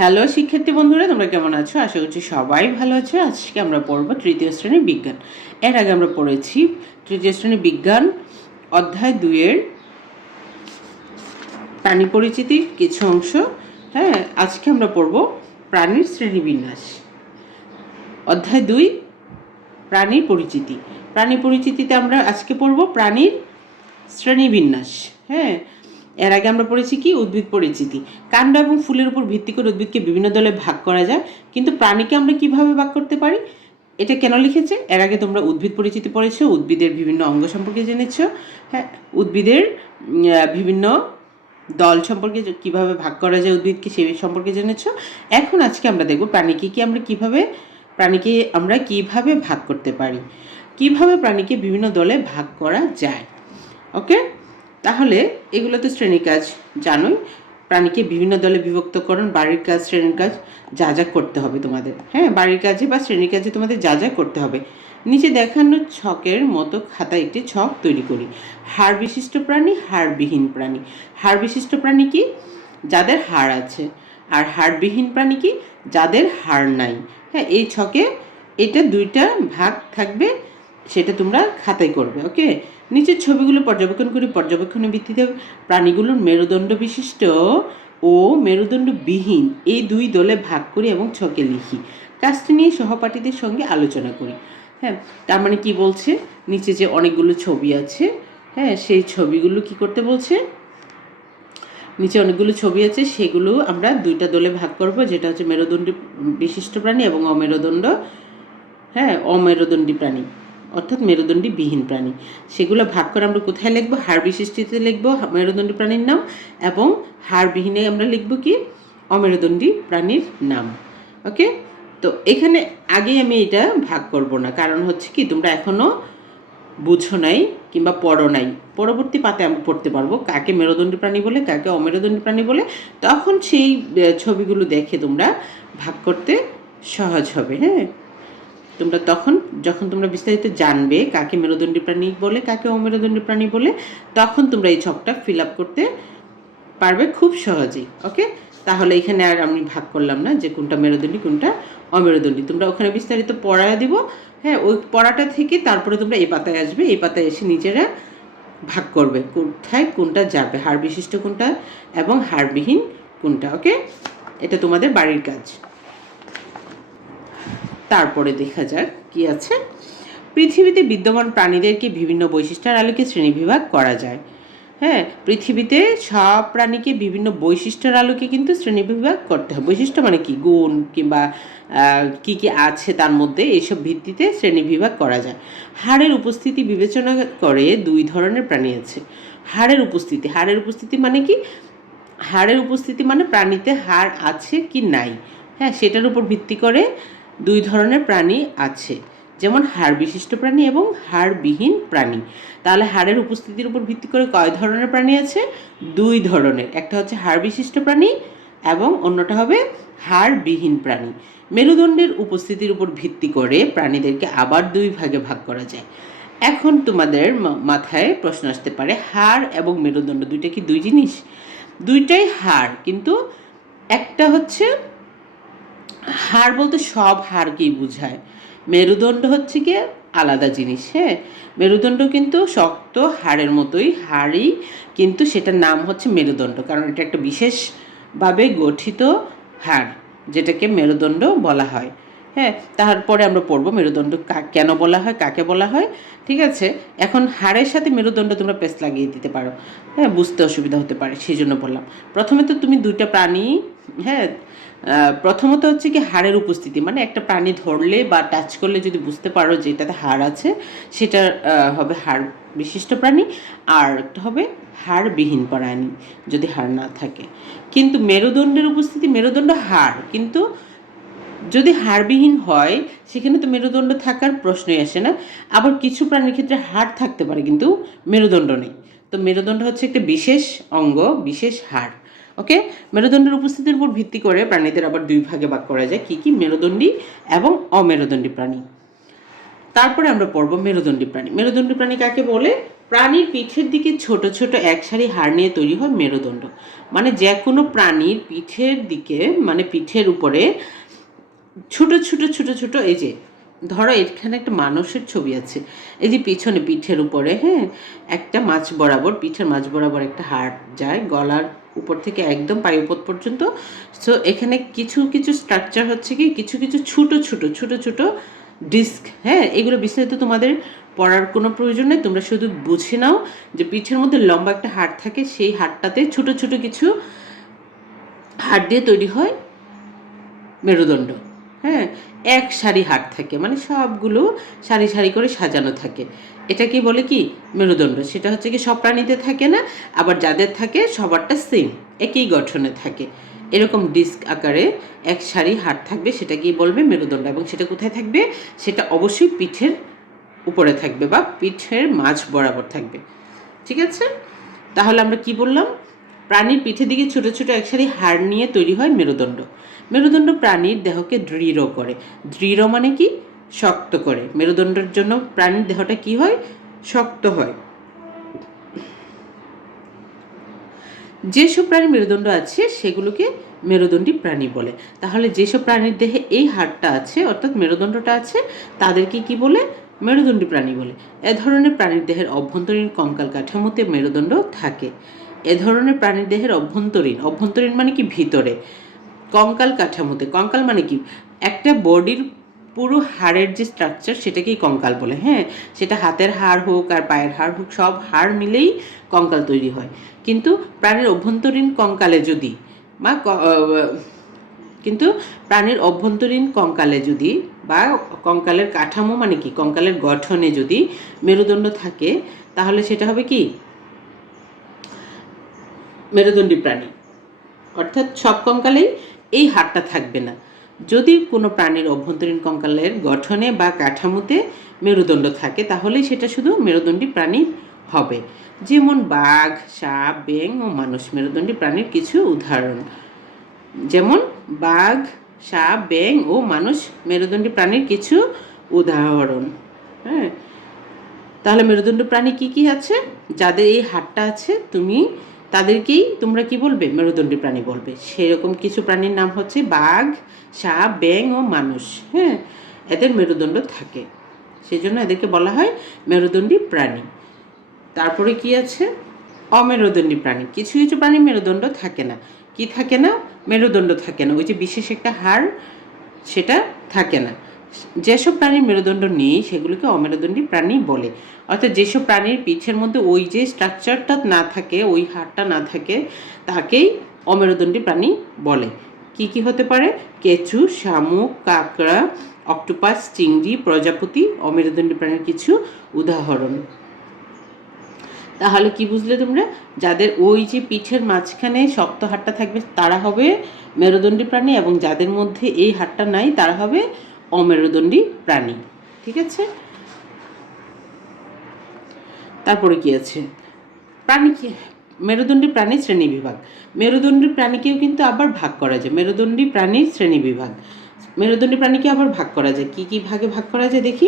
Hello শিক্ষার্থী বন্ধুরা, তোমরা কেমন আছো? আশা করছি সবাই ভালো আছো। আজকে আমরা পড়ব তৃতীয় শ্রেণির বিজ্ঞান। এর আগে আমরা পড়েছি তৃতীয় শ্রেণির বিজ্ঞান, অধ্যায় দুইয়ের প্রাণী পরিচিতির কিছু অংশ। হ্যাঁ আজকে আমরা পড়ব প্রাণীর শ্রেণীবিন্যাস। অধ্যায় দুই প্রাণীর পরিচিতি। প্রাণী পরিচিতিতে আমরা আজকে পড়ব প্রাণীর শ্রেণীবিন্যাস। হ্যাঁ এর আগে আমরা পড়েছি কি? উদ্ভিদ পরিচিতি। কাণ্ড এবং ফুলের উপর ভিত্তি করে উদ্ভিদকে বিভিন্ন দলে ভাগ করা যায়। কিন্তু প্রাণীকে আমরা কীভাবে ভাগ করতে পারি? এটা কেন লিখেছে? এর আগে তোমরা উদ্ভিদ পরিচিতি পড়েছো, উদ্ভিদের বিভিন্ন অঙ্গ সম্পর্কে জেনেছো। হ্যাঁ উদ্ভিদের বিভিন্ন দল সম্পর্কে কীভাবে ভাগ করা যায় উদ্ভিদকে সেই সম্পর্কে জেনেছ। এখন আজকে আমরা দেখব প্রাণীকে কি আমরা কীভাবে, প্রাণীকে আমরা কীভাবে ভাগ করতে পারি। কীভাবে প্রাণীকে বিভিন্ন দলে ভাগ করা যায়। ওকে? তাহলে এগুলো তো শ্রেণির কাজ জানোই। প্রাণীকে বিভিন্ন দলে বিভক্ত বিভক্তকরণ বাড়ির কাজ, শ্রেণির কাজ, যা যা করতে হবে তোমাদের। হ্যাঁ বাড়ির কাজে বা শ্রেণির কাজে তোমাদের যা যা করতে হবে। নিচে দেখানো ছকের মতো খাতায় একটি ছক তৈরি করি। হাড় বিশিষ্ট প্রাণী, হাড়বিহীন প্রাণী। হাড় বিশিষ্ট প্রাণী কি? যাদের হাড় আছে। আর হাড়বিহীন প্রাণী কি? যাদের হাড় নাই। হ্যাঁ এই ছকে এটা দুইটা ভাগ থাকবে, সেটা তোমরা খাতায় করবে, ওকে? নিচের ছবিগুলো পর্যবেক্ষণ করি পর্যবেক্ষণের ভিত্তিতে প্রাণীগুলোর মেরুদণ্ড বিশিষ্ট ও মেরুদণ্ডবিহীন। এই দুই দলে ভাগ করি এবং ছকে লিখি। কাজটি নিয়ে সহপাঠীদের সঙ্গে আলোচনা করি। হ্যাঁ তার মানে কি বলছে? নিচে যে অনেকগুলো ছবি আছে হ্যাঁ সেই ছবিগুলো কি করতে বলছে? নিচে অনেকগুলো ছবি আছে, সেগুলো আমরা দুইটা দলে ভাগ করব, যেটা হচ্ছে মেরুদণ্ড বিশিষ্ট প্রাণী এবং অমেরুদণ্ড হ্যাঁ অমেরুদণ্ডী প্রাণী। অর্থাৎ মেরুদণ্ডী বিহীন প্রাণী। সেগুলো ভাগ করে আমরা কোথায় লিখব? হাড় বিশিষ্টিতে লিখব, মেরুদণ্ডী প্রাণীর নাম এবং হাড় বিহীনে আমরা লিখব কি? অমেরুদণ্ডী প্রাণীর নাম। ওকে তো এখানে আগেই আমি এটা ভাগ করব না। কারণ হচ্ছে কি, তোমরা এখনও বুঝো নাই কিংবা পড়ো নাই। পরবর্তী পাতে আমি পড়তে পারব কাকে মেরুদণ্ডী প্রাণী বলে, কাকে অমেরুদণ্ডী প্রাণী বলে। তখন সেই ছবিগুলো দেখে তোমরা ভাগ করতে সহজ হবে হ্যাঁ? তোমরা তখন যখন তোমরা বিস্তারিত জানবে কাকে মেরুদণ্ডী প্রাণী বলে, কাকে অমেরুদণ্ডী প্রাণী বলে, তখন তোমরা এই ছকটা ফিল আপ করতে পারবে খুব সহজেই ওকে তাহলে এখানে আর আমি ভাগ করলাম না যে কোনটা মেরুদণ্ডী, কোনটা অমেরুদণ্ডী। তোমরা ওখানে বিস্তারিত পড়ায় দিব হ্যাঁ ওই পড়াটা থেকে তারপরে তোমরা এই পাতায় আসবে, এই পাতায় এসে নিজেরা ভাগ করবে কোথায় কোনটা যাবে হাড় বিশিষ্ট কোনটা এবং হাড়বিহীন কোনটা ওকে এটা তোমাদের বাড়ির কাজ। তারপরে দেখা যাক কি আছে। পৃথিবীতে বিদ্যমান প্রাণীদেরকে বিভিন্ন বৈশিষ্ট্যের আলোকে শ্রেণীবিভাগ করা যায়? হ্যাঁ পৃথিবীতে সব প্রাণীকে বিভিন্ন বৈশিষ্ট্যের আলোকে কিন্তু শ্রেণীবিভাগ করতে হয়। বৈশিষ্ট্য মানে কি? গুণ কিংবা কি কি আছে তার মধ্যে এইসব ভিত্তিতে শ্রেণীবিভাগ করা যায়। হাড়ের উপস্থিতি বিবেচনা করে দুই ধরনের প্রাণী আছে। হাড়ের উপস্থিতি। হাড়ের উপস্থিতি মানে কি? হাড়ের উপস্থিতি মানে প্রাণীতে হাড় আছে কি নাই? হ্যাঁ সেটার উপর ভিত্তি করে দুই ধরনের প্রাণী আছে, যেমন হাড় বিশিষ্ট প্রাণী এবং হাড়বিহীন প্রাণী। তাহলে হাড়ের উপস্থিতির উপর ভিত্তি করে কয় ধরনের প্রাণী আছে? দুই ধরনের, একটা হচ্ছে হাড় বিশিষ্ট প্রাণী এবং অন্যটা হবে হাড়বিহীন প্রাণী। মেরুদণ্ডের উপস্থিতির উপর ভিত্তি করে প্রাণীদেরকে আবার দুই ভাগে ভাগ করা যায়। এখন তোমাদের মাথায় প্রশ্ন আসতে পারে, হাড় এবং মেরুদণ্ড দুইটা কি দুই জিনিস? দুইটাই হাড়, কিন্তু একটা হচ্ছে হাড় বলতে সব হাড়কেই বোঝায়। মেরুদণ্ড হচ্ছে কি আলাদা জিনিস হ্যাঁ? মেরুদণ্ড কিন্তু শক্ত, হাড়ের মতোই হাড়ই কিন্তু সেটার নাম হচ্ছে মেরুদণ্ড, কারণ এটা একটা বিশেষভাবে গঠিত হাড়, যেটাকে মেরুদণ্ড বলা হয় হ্যাঁ? তারপরে আমরা পড়ব মেরুদণ্ড কেন বলা হয়, কাকে বলা হয়, ঠিক আছে? এখন হাড়ের সাথে মেরুদণ্ড তোমরা পেস্ট লাগিয়ে দিতে পারো হ্যাঁ? বুঝতে অসুবিধা হতে পারে, সেই জন্য বললাম। প্রথমে তো তুমি দুইটা প্রাণী হ্যাঁ? প্রথমত হচ্ছে কি হাড়ের উপস্থিতি মানে একটা প্রাণী ধরলে বা টাচ করলে যদি বুঝতে পারো যে এটাতে হাড় আছে, সেটা হবে হাড় বিশিষ্ট প্রাণী আর একটা হবে হাড়বিহীন প্রাণী যদি হাড় না থাকে। কিন্তু মেরুদণ্ডের উপস্থিতি, মেরুদণ্ড হাড়, কিন্তু যদি হাড়বিহীন হয়, সেখানে তো মেরুদণ্ড থাকার প্রশ্নই আসে না। আবার কিছু প্রাণীর ক্ষেত্রে হাড় থাকতে পারে, কিন্তু মেরুদণ্ড নেই। তো মেরুদণ্ড হচ্ছে একটা বিশেষ অঙ্গ, বিশেষ হাড়। ওকে মেরুদণ্ডের উপস্থিতির উপর ভিত্তি করে প্রাণীদের আবার দুই ভাগে ভাগ করা যায়। কি কি? মেরুদণ্ডী এবং অমেরুদণ্ডী প্রাণী। তারপরে আমরা পড়ব মেরুদণ্ডী প্রাণী। মেরুদণ্ডী প্রাণী কাকে বলে? প্রাণীর পিঠের দিকে ছোট ছোট এক সারি হাড় নিয়ে তৈরি হয় মেরুদণ্ড। মানে যে কোনো প্রাণীর পিঠের দিকে মানে পিঠের উপরে ছোট ছোট ছোট ছোট, এই যে, ধরো এখানে একটা মানুষের ছবি আছে। এই যে পিছনে পিঠের উপরে হ্যাঁ একটা মাছ বরাবর, পিঠের মাছ বরাবর একটা হাড় যায়, গলার উপর থেকে একদম পায়ে উপর পর্যন্ত। সো এখানে কিছু কিছু স্ট্রাকচার হচ্ছে কি, কিছু কিছু ছোটো ছোটো ছোটো ছোটো ডিস্ক হ্যাঁ? এগুলো বিস্তারিত তোমাদের পড়ার কোনো প্রয়োজন নেই, তোমরা শুধু বুঝে নাও যে পিঠের মধ্যে লম্বা একটা হাড় থাকে, সেই হাড়টাতে ছোট ছোট কিছু হাড় দিয়ে তৈরি হয় মেরুদণ্ড। হ্যাঁ এক সারি হাট থাকে। মানে সবগুলো সারি সারি করে সাজানো থাকে। এটা কি বলে কি? মেরুদণ্ড। সেটা হচ্ছে কি সব প্রাণীতে থাকে না, আবার যাদের থাকে সবারটা সেম একই গঠনে থাকে। এরকম ডিস্ক আকারে এক সারি হাড় থাকবে, সেটা কি বলবে? মেরুদণ্ড। এবং সেটা কোথায় থাকবে? সেটা অবশ্যই পিঠের উপরে থাকবে বা পিঠের মাঝ বরাবর থাকবে। ঠিক আছে? তাহলে আমরা কি বললাম? প্রাণীর পিঠের দিকে ছোটো ছোট একসারি হাড় নিয়ে তৈরি হয় মেরুদণ্ড। মেরুদণ্ড প্রাণীর দেহকে দৃঢ় করে। দৃঢ় মানে কি? শক্ত করে। মেরুদণ্ডের জন্য প্রাণীর দেহটা কি হয়? শক্ত হয়। যেসব প্রাণীর মেরুদণ্ড আছে, সেগুলোকে মেরুদণ্ডী প্রাণী বলে। তাহলে যেসব প্রাণীর দেহে এই হাড়টা আছে, অর্থাৎ মেরুদণ্ডটা আছে, তাদেরকে কি বলে? মেরুদণ্ডী প্রাণী বলে। এ ধরনের প্রাণীর দেহের অভ্যন্তরীণ কঙ্কাল কাঠামোতে মেরুদণ্ড থাকে। এ ধরনের প্রাণীর দেহের অভ্যন্তরীণ। অভ্যন্তরীণ মানে কি? ভিতরে। কঙ্কাল কাঠামোতে, কঙ্কাল মানে কি? একটা বডির পুরো হাড়ের যে স্ট্রাকচার সেটাকেই কঙ্কাল বলে হ্যাঁ? সেটা হাতের হাড় হোক আর পায়ের হাড় হোক, সব হাড় মিলেই কঙ্কাল তৈরি হয়। কিন্তু প্রাণীর অভ্যন্তরীণ কঙ্কালে যদি বা কিন্তু প্রাণীর অভ্যন্তরীণ কঙ্কালে যদি বা কঙ্কালের কাঠামো মানে কি? কঙ্কালের গঠনে যদি মেরুদণ্ড থাকে, তাহলে সেটা হবে কি? মেরুদণ্ডী প্রাণী। অর্থাৎ সব কঙ্কালেই এই হাড়টা থাকবে না। যদি কোনো প্রাণীর অভ্যন্তরীণ কঙ্কালের গঠনে বা কাঠামোতে মেরুদণ্ড থাকে তাহলে সেটা শুধু মেরুদণ্ডী প্রাণী হবে। যেমন বাঘ, সাপ ব্যাং ও মানুষ মেরুদণ্ডী প্রাণীর কিছু উদাহরণ। যেমন বাঘ, সাপ ব্যাং ও মানুষ মেরুদণ্ডী প্রাণীর কিছু উদাহরণ। হ্যাঁ তাহলে মেরুদণ্ড প্রাণী কি কি আছে? যাদের এই হাড়টা আছে, তুমি তাদেরকেই তোমরা কি বলবে? মেরুদণ্ডী প্রাণী বলবে। সেরকম কিছু প্রাণীর নাম হচ্ছে বাঘ, সাপ ব্যাং ও মানুষ। হ্যাঁ এদের মেরুদণ্ড থাকে। সেই জন্য এদেরকে বলা হয় মেরুদণ্ডী প্রাণী। তারপরে কি আছে? অমেরুদণ্ডী প্রাণী। কিছু কিছু প্রাণী মেরুদণ্ড থাকে না। কি থাকে না? মেরুদণ্ড থাকে না। ওই যে বিশেষ একটা হাড়, সেটা থাকে না। যেসব প্রাণীর মেরুদণ্ড নেই, সেগুলোকে অমেরুদণ্ডী প্রাণী বলে। অর্থাৎ যেসব প্রাণীর পিঠের মধ্যে ওই যে স্ট্রাকচারটা না থাকে, ওই হাড়টা না থাকে, তাকেই অমেরুদণ্ডী প্রাণী বলে। কি কি হতে পারে? কেঁচু, শামুক, কাঁকড়া, অক্টোপাস, চিংড়ি, প্রজাপতি, অমেরুদণ্ডী প্রাণীর কিছু উদাহরণ। তাহলে কি বুঝলে তোমরা? যাদের ওই যে পিঠের মাঝখানে শক্ত হাড়টা থাকবে, তারা হবে মেরুদণ্ডী প্রাণী এবং যাদের মধ্যে এই হাড়টা নাই, তারা হবে অমেরুদণ্ডী প্রাণী, ঠিক আছে? তারপরে কি আছে? প্রাণী কি? মেরুদণ্ডী প্রাণী শ্রেণি বিভাগ। মেরুদণ্ডী প্রাণীকেও কিন্তু আবার ভাগ করা যায়। মেরুদণ্ডী প্রাণীর শ্রেণি বিভাগ। মেরুদণ্ডী প্রাণীকে আবার ভাগ করা যায়। কি কি ভাগে ভাগ করা যায় দেখি?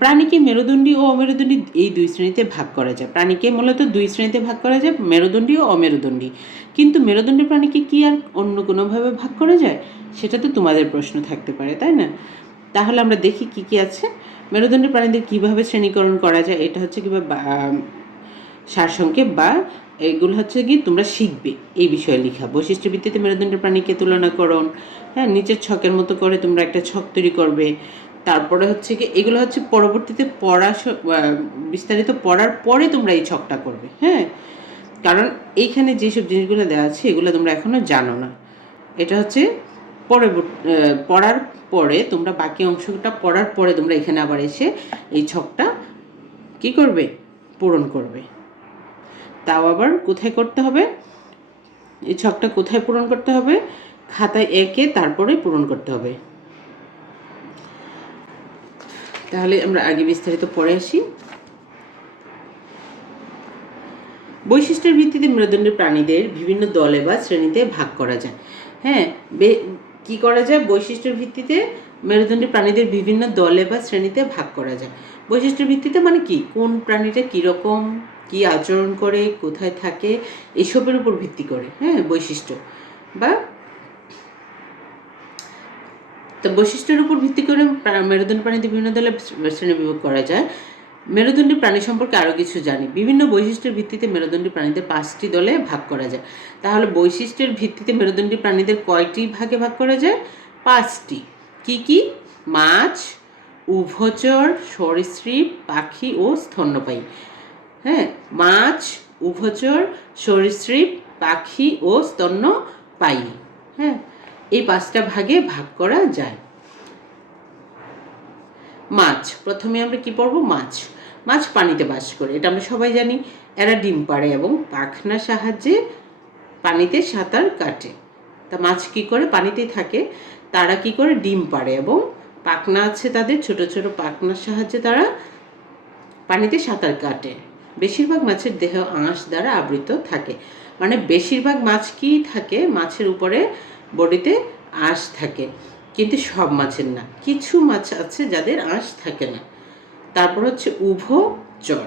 প্রাণীকে মেরুদণ্ডী ও অমেরুদণ্ডী এই দুই শ্রেণীতে ভাগ করা যায়। প্রাণীকে মূলত দুই শ্রেণীতে ভাগ করা যায়, মেরুদণ্ডী ও অমেরুদণ্ডী। কিন্তু মেরুদণ্ডী প্রাণীকে কি আর অন্য কোনোভাবে ভাগ করা যায়? সেটা তো তোমাদের প্রশ্ন থাকতে পারে, তাই না? তাহলে আমরা দেখি কি কি আছে। মেরুদণ্ডী প্রাণীদের কীভাবে শ্রেণীকরণ করা যায়, এটা হচ্ছে কীভাবে সারসংক্ষেপ বা এগুলো হচ্ছে কি তোমরা শিখবে এই বিষয়ে লেখা। বৈশিষ্ট্য ভিত্তিতে মেরুদণ্ডের প্রাণীকে তুলনাকরণ হ্যাঁ নিচের ছকের মতো করে তোমরা একটা ছক তৈরি করবে। তারপরে হচ্ছে কি, এগুলো হচ্ছে পরবর্তীতে পড়া বিস্তারিত পড়ার পরে তোমরা এই ছকটা করবে হ্যাঁ? কারণ এইখানে যেসব জিনিসগুলো দেওয়া আছে, এগুলো তোমরা এখনও জানো না। এটা হচ্ছে পরবর্তী পড়ার পরে তোমরা বাকি অংশটা পড়ার পরে তোমরা এখানে আবার এসে এই ছকটা কি করবে? পূরণ করবে। তাও আবার কোথায় করতে হবে? এই ছকটা কোথায় পূরণ করতে হবে? খাতায় একে তারপরে পূরণ করতে হবে। তাহলে আমরা আগে বিস্তারিত পড়ে আসি। বৈশিষ্ট্যের ভিত্তিতে মেরুদণ্ডী প্রাণীদের বিভিন্ন দলে বা শ্রেণীতে ভাগ করা যায়। হ্যাঁ কি করা যায়? বৈশিষ্ট্যের ভিত্তিতে মেরুদণ্ডী প্রাণীদের বিভিন্ন দলে বা শ্রেণীতে ভাগ করা যায়। বৈশিষ্ট্যের ভিত্তিতে মানে কি? কোন প্রাণীটা কীরকম, কি আচরণ করে, কোথায় থাকে, এসবের উপর ভিত্তি করে হ্যাঁ বৈশিষ্ট্য। বা তো বৈশিষ্ট্যের উপর ভিত্তি করে মেরুদণ্ডী প্রাণীদের বিভিন্ন দলে শ্রেণীবিভাগ করা যায়। মেরুদণ্ডী প্রাণী সম্পর্কে আরও কিছু জানি। বিভিন্ন বৈশিষ্ট্যের ভিত্তিতে মেরুদণ্ডী প্রাণীদের পাঁচটি দলে ভাগ করা যায়। তাহলে বৈশিষ্ট্যের ভিত্তিতে মেরুদণ্ডী প্রাণীদের কয়টি ভাগে ভাগ করা যায়? পাঁচটি। কি কি? মাছ, উভচর, সরীসৃপ, পাখি ও স্তন্যপায়ী। হ্যাঁ মাছ, উভচর, সরীসৃপ, পাখি ও স্তন্যপায়ী। হ্যাঁ এই পাঁচটা ভাগে ভাগ করা যায়। মাছ। প্রথমে আমরা কি পড়ব? মাছ। মাছ পানিতে বাস করে। এটা আমরা সবাই জানি, এরা ডিম পাড়ে এবং পাখনা সাহায্যে পানিতে সাঁতার কাটে। তা মাছ কি করে? পানিতেই থাকে। তারা কি করে? ডিম পাড়ে এবং পাখনা আছে তাদের, ছোট ছোট পাখনার সাহায্যে তারা পানিতে সাঁতার কাটে। বেশিরভাগ মাছের দেহ আঁশ দ্বারা আবৃত থাকে। মানে বেশিরভাগ মাছ কি থাকে? মাছের উপরে বডিতে আঁশ থাকে। কিন্তু সব মাছের না। কিছু মাছ আছে যাদের আঁশ থাকে না। তারপর হচ্ছে উভচর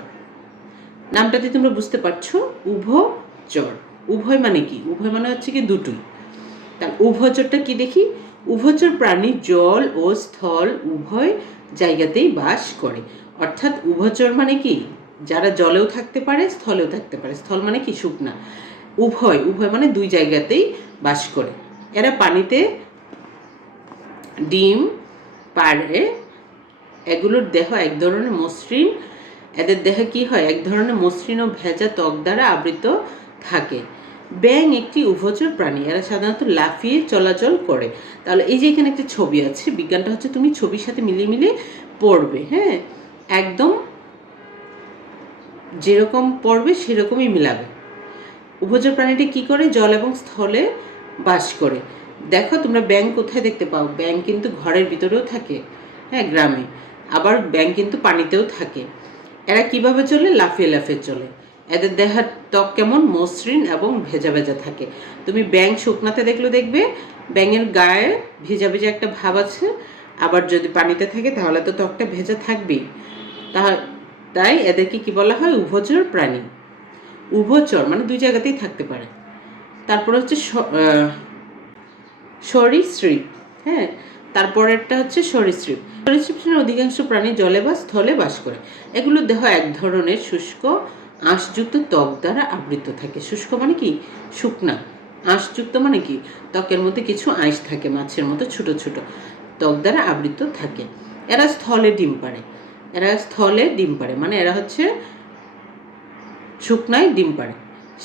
নামটাতে তোমরা বুঝতে পারছ উভচর উভয় মানে কি? উভয় মানে হচ্ছে কি দুটোই। তার উভচরটা কি দেখি? উভচর প্রাণী জল ও স্থল উভয় জায়গাতেই বাস করে। অর্থাৎ উভচর মানে কি? যারা জলেও থাকতে পারে, স্থলেও থাকতে পারে। স্থল মানে কি? শুকনা। উভয় উভয় মানে দুই জায়গাতেই বাস করে। এরা পানিতে ডিম পারে এগুলোর দেহ এক ধরনের মসৃণ, এদের দেহে কি হয়? এক ধরনের মসৃণ ও ভেজা ত্বক দ্বারা আবৃত থাকে। ব্যাং একটি উভচর প্রাণী। এরা সাধারণত লাফিয়ে চলাচল করে। তাহলে এই যে এখানে একটা ছবি আছে, বিজ্ঞানটা হচ্ছে তুমি ছবির সাথে মিলিয়ে মিলিয়ে পড়বে হ্যাঁ? একদম যেরকম পড়বে, সেরকমই মিলাবে। উভচর প্রাণীটি কি করে? জল এবং স্থলে বাস করে। দেখো তোমরা ব্যাং কোথায় দেখতে পাও? ব্যাং কিন্তু ঘরের ভিতরেও থাকে হ্যাঁ গ্রামে। আবার ব্যাং কিন্তু পানিতেও থাকে। এরা কীভাবে চলে? লাফিয়ে লাফিয়ে চলে। এদের দেহার ত্বক কেমন? মসৃণ এবং ভেজা ভেজা থাকে। তুমি ব্যাং শুকনাতে দেখলে দেখবে, ব্যাঙের গায়ে ভেজা ভেজা একটা ভাব আছে। আবার যদি পানিতে থাকে, তাহলে তো ত্বকটা ভেজা থাকবেই। তা তাই এদেরকে কি বলা হয়? উভচর প্রাণী। উভচর মানে দুই জায়গাতেই থাকতে পারে। তারপর হচ্ছে সরীসৃপ। হ্যাঁ তারপরেরটা হচ্ছে সরীসৃপ। সরীসৃপ শ্রেণির অধিকাংশ প্রাণী জলে বা স্থলে বাস করে। এগুলো দেহ এক ধরনের শুষ্ক, আঁশযুক্ত ত্বক দ্বারা আবৃত থাকে। শুষ্ক মানে কি? শুকনা। আঁশযুক্ত মানে কি? ত্বকের মধ্যে কিছু আঁশ থাকে, মাছের মতো ছোট ছোট ত্বক দ্বারা আবৃত থাকে। এরা স্থলে ডিম পাড়ে। এরা স্থলে ডিম পাড়ে। মানে এরা হচ্ছে শুকনায় ডিম পাড়ে।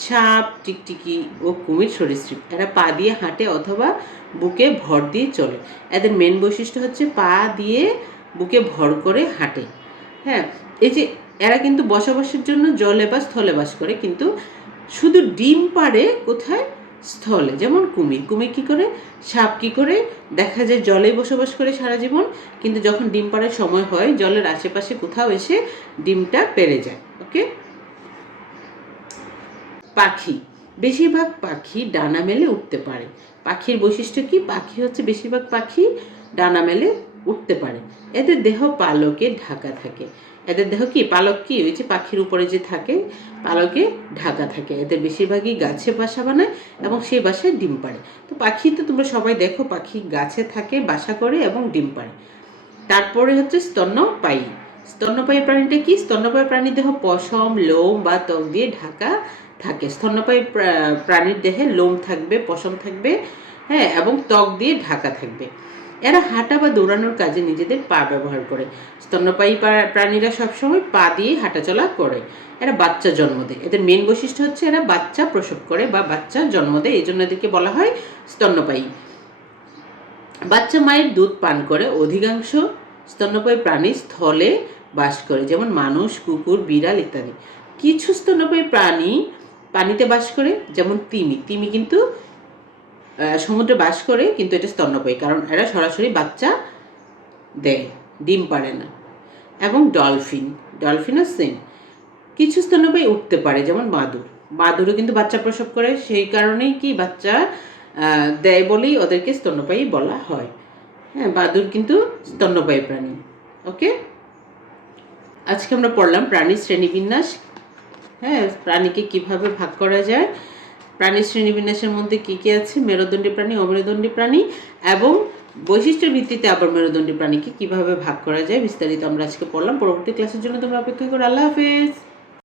সাপ, টিকটিকি ও কুমির সরীসৃপ এরা পা দিয়ে হাঁটে অথবা বুকে ভর দিয়ে চলে। এদের মেন বৈশিষ্ট্য হচ্ছে পা দিয়ে বুকে ভর করে হাঁটে। হ্যাঁ এই যে এরা কিন্তু বসবাসের জন্য জলে বা স্থলে বাস করে, কিন্তু শুধু ডিম পাড়ে কোথায়? স্থলে। যেমন কুমির। কুমির কী করে? সাপ কী করে? দেখা যায় জলেই বসবাস করে সারা জীবন, কিন্তু যখন ডিম পাড়ার সময় হয়, জলের আশেপাশে কোথাও এসে ডিমটা পেরে যায়। ওকে পাখি। বেশিরভাগ পাখি ডানা মেলে উঠতে পারে। পাখির বৈশিষ্ট্য কি? পাখি হচ্ছে বেশিরভাগ পাখি ডানা মেলে উঠতে পারে। এদের দেহ পালকে ঢাকা থাকে। এদের দেহ কি? পালক কি? ওই যে পাখির উপরে যে থাকে, পালকে ঢাকা থাকে। এদের বেশিরভাগই গাছে বাসা বানায় এবং সেই বাসায় ডিম পাড়ে। তো পাখি তো তোমরা সবাই দেখো, পাখি গাছে থাকে, বাসা করে এবং ডিম পাড়ে। তারপরে হচ্ছে স্তন্যপায়ী। স্তন্যপায়ী প্রাণীটা কি? স্তন্যপায়ী প্রাণীর দেহ পশম, লোম বা ত্বক দিয়ে ঢাকা থাকে। স্তন্যপায়ী প্রাণীর দেহে লোম থাকবে, পশম থাকবে হ্যাঁ এবং ত্বক দিয়ে ঢাকা থাকবে। এরা হাঁটা বা দৌড়ানোর কাজে নিজেদের পা ব্যবহার করে। স্তন্যপায়ী প্রাণীরা সবসময় পা দিয়ে হাঁটাচলা করে। এরা বাচ্চা জন্ম দেয়। এদের মেন বৈশিষ্ট্য হচ্ছে এরা বাচ্চা প্রসব করে বা বাচ্চা জন্ম দেয়। এই জন্য এদেরকে বলা হয় স্তন্যপায়ী। বাচ্চা মায়ের দুধ পান করে। অধিকাংশ স্তন্যপায়ী প্রাণী স্থলে বাস করে, যেমন মানুষ, কুকুর, বিড়াল ইত্যাদি। কিছু স্তন্যপায়ী প্রাণী পানিতে বাস করে, যেমন তিমি। তিমি কিন্তু সমুদ্রে বাস করে, কিন্তু এটা স্তন্যপায়ী, কারণ এরা সরাসরি বাচ্চা দেয়, ডিম পারে না। এবং ডলফিন ডলফিনও সেম। কিছু স্তন্যপায়ী উঠতে পারে, যেমন বাদুর। বাদুরও কিন্তু বাচ্চা প্রসব করে, সেই কারণেই কি বাচ্চা দেয় বলেই ওদেরকে স্তন্যপায়ী বলা হয়। হ্যাঁ বাদুর কিন্তু স্তন্যপায়ী প্রাণী, ওকে? আজকে আমরা পড়লাম প্রাণী শ্রেণীবিন্যাস হ্যাঁ প্রাণীকে কীভাবে ভাগ করা যায়? প্রাণীর শ্রেণীবিন্যাসের মধ্যে কী কী আছে? মেরুদণ্ডী প্রাণী অমেরুদণ্ডী প্রাণী এবং বৈশিষ্ট্যের ভিত্তিতে আবার মেরুদণ্ডী প্রাণীকে কীভাবে ভাগ করা যায় বিস্তারিত আমরা আজকে পড়লাম। পরবর্তী ক্লাসের জন্য তোমরা অপেক্ষা করো। আল্লাহ হাফেজ।